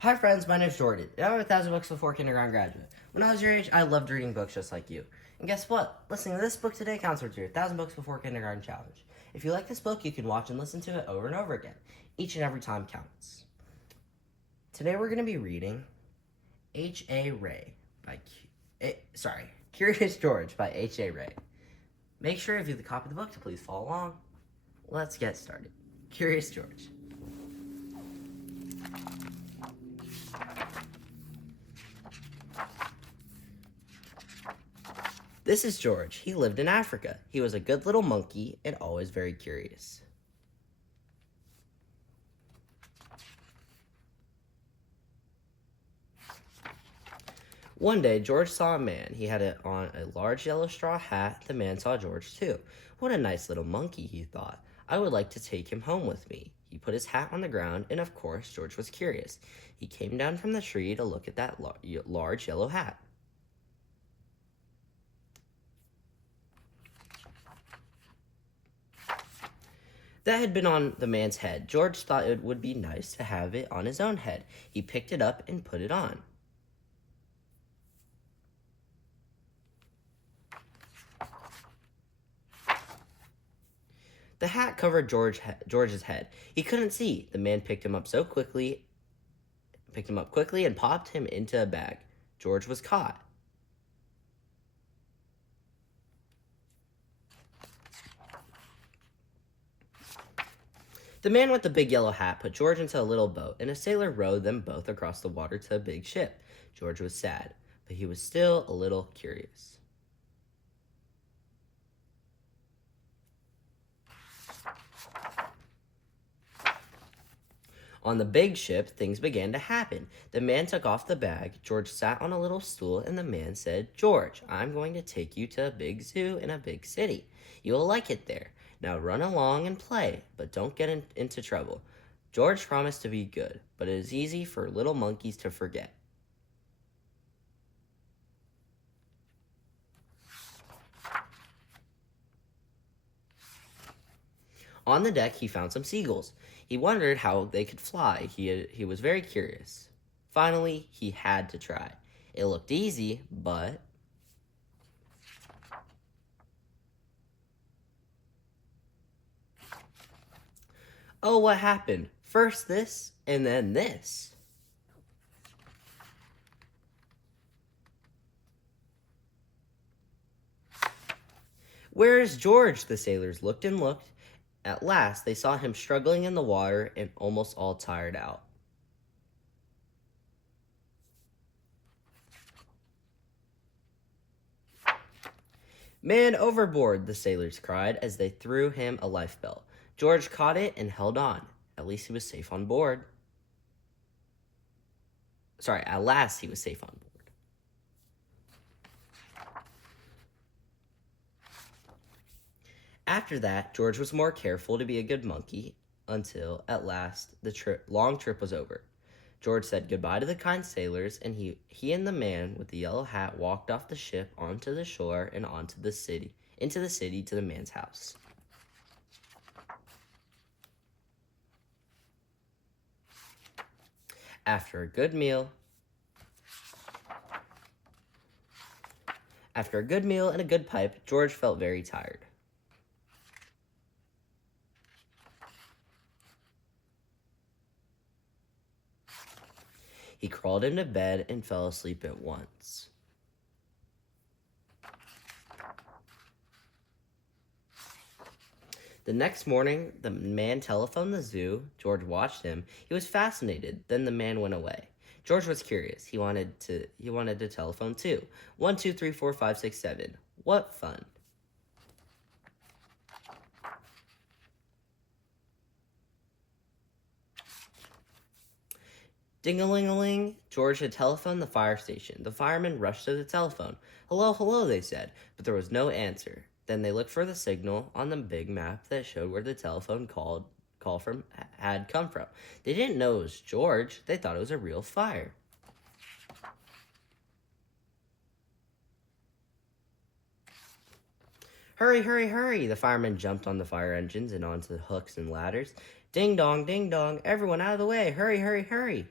Hi friends, my name's Jordan, and I'm a 1,000 books before kindergarten graduate. When I was your age, I loved reading books just like you. And guess what? Listening to this book today counts towards your 1,000 books before kindergarten challenge. If you like this book, you can watch and listen to it over and over again. Each and every time counts. Today we're going to be reading H.A. Ray by Curious George by H.A. Ray. Make sure if you have a copy of the book to please follow along. Let's get started. Curious George. This is George. He lived in Africa. He was a good little monkey and always very curious. One day, George saw a man. He had on a large yellow straw hat. The man saw George too. What a nice little monkey, he thought. I would like to take him home with me. He put his hat on the ground, and of course, George was curious. He came down from the tree to look at that large yellow hat. That had been on the man's head. George thought it would be nice to have it on his own head. He picked it up and put it on. The hat covered George's head. He couldn't see. The man picked him up quickly and popped him into a bag. George was caught. The man with the big yellow hat put George into a little boat, and a sailor rowed them both across the water to a big ship. George was sad, but he was still a little curious. On the big ship, things began to happen. The man took off the bag. George sat on a little stool, and the man said, George, I'm going to take you to a big zoo in a big city. You will like it there. Now run along and play, but don't get into trouble. George promised to be good, but it is easy for little monkeys to forget. On the deck, he found some seagulls. He wondered how they could fly. He was very curious. Finally, he had to try. It looked easy, but... Oh, what happened? First this, and then this. Where is George? The sailors looked and looked. At last, they saw him struggling in the water and almost all tired out. Man overboard, the sailors cried as they threw him a lifebelt. George caught it and held on. At least he was safe on board. At last he was safe on board. After that, George was more careful to be a good monkey until, at last, the long trip was over. George said goodbye to the kind sailors, and he and the man with the yellow hat walked off the ship onto the shore and into the city to the man's house. After a good meal and a good pipe, George felt very tired. He crawled into bed and fell asleep at once. The next morning, the man telephoned the zoo. George watched him. He was fascinated. Then the man went away. George was curious. He wanted to telephone too. 1, 2, 3, 4, 5, 6, 7. What fun. Ding-a-ling-a-ling, George had telephoned the fire station. The firemen rushed to the telephone. Hello, hello, they said, but there was no answer. Then they looked for the signal on the big map that showed where the telephone call had come from. They didn't know it was George. They thought it was a real fire. Hurry, hurry, hurry! The firemen jumped on the fire engines and onto the hooks and ladders. Ding dong, everyone out of the way! Hurry, hurry, hurry!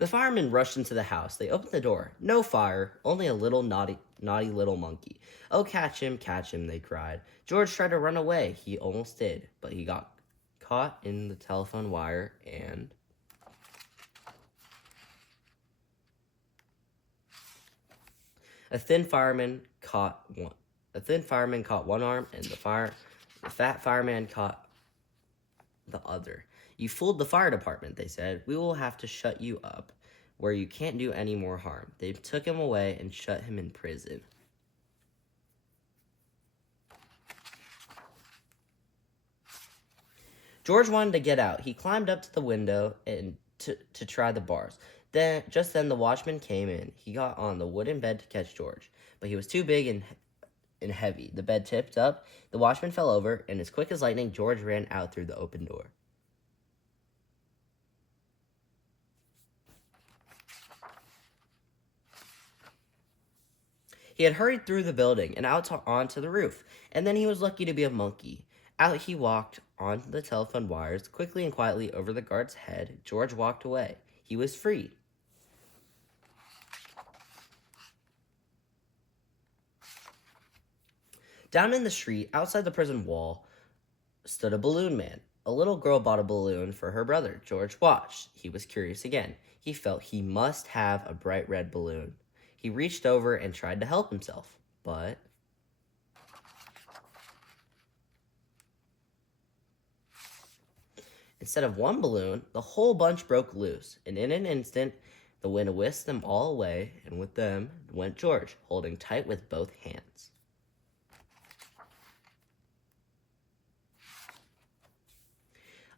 The firemen rushed into the house. They opened the door. No fire, only a little naughty little monkey. Oh, catch him, they cried. George tried to run away. He almost did, but he got caught in the telephone wire and... A thin fireman caught one arm, and the fat fireman caught the other. You fooled the fire department, they said. We will have to shut you up, where you can't do any more harm. They took him away and shut him in prison. George wanted to get out. He climbed up to the window and to try the bars. Just then, the watchman came in. He got on the wooden bed to catch George, but he was too big and heavy. The bed tipped up, the watchman fell over, and as quick as lightning, George ran out through the open door. He had hurried through the building and out onto the roof, and then he was lucky to be a monkey. Out he walked onto the telephone wires, quickly and quietly over the guard's head. George walked away. He was free. Down in the street, outside the prison wall, stood a balloon man. A little girl bought a balloon for her brother. George watched. He was curious again. He felt he must have a bright red balloon. He reached over and tried to help himself, but... Instead of one balloon, the whole bunch broke loose, and in an instant, the wind whisked them all away, and with them went George, holding tight with both hands.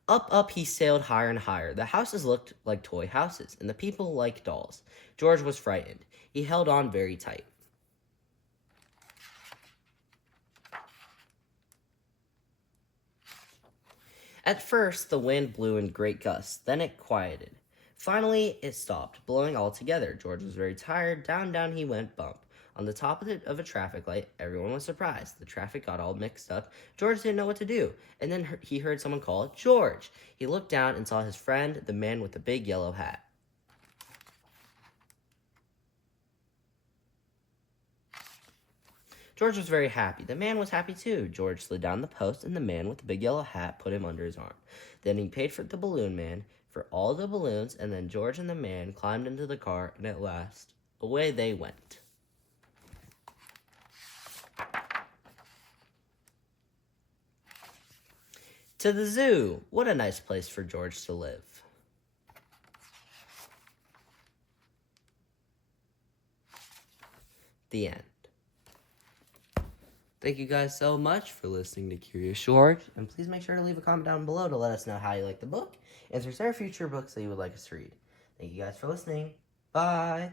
Up he sailed higher and higher. The houses looked like toy houses, and the people like dolls. George was frightened. He held on very tight. At first, the wind blew in great gusts. Then it quieted. Finally, it stopped, blowing altogether. George was very tired. Down he went, bump. On the top of a traffic light, everyone was surprised. The traffic got all mixed up. George didn't know what to do. And then he heard someone call, George. He looked down and saw his friend, the man with the big yellow hat. George was very happy. The man was happy too. George slid down the post, and the man with the big yellow hat put him under his arm. Then he paid for the balloon man for all the balloons, and then George and the man climbed into the car, and at last, away they went. To the zoo. What a nice place for George to live. The end. Thank you guys so much for listening to Curious George, and please make sure to leave a comment down below to let us know how you like the book, and if there are future books that you would like us to read. Thank you guys for listening. Bye!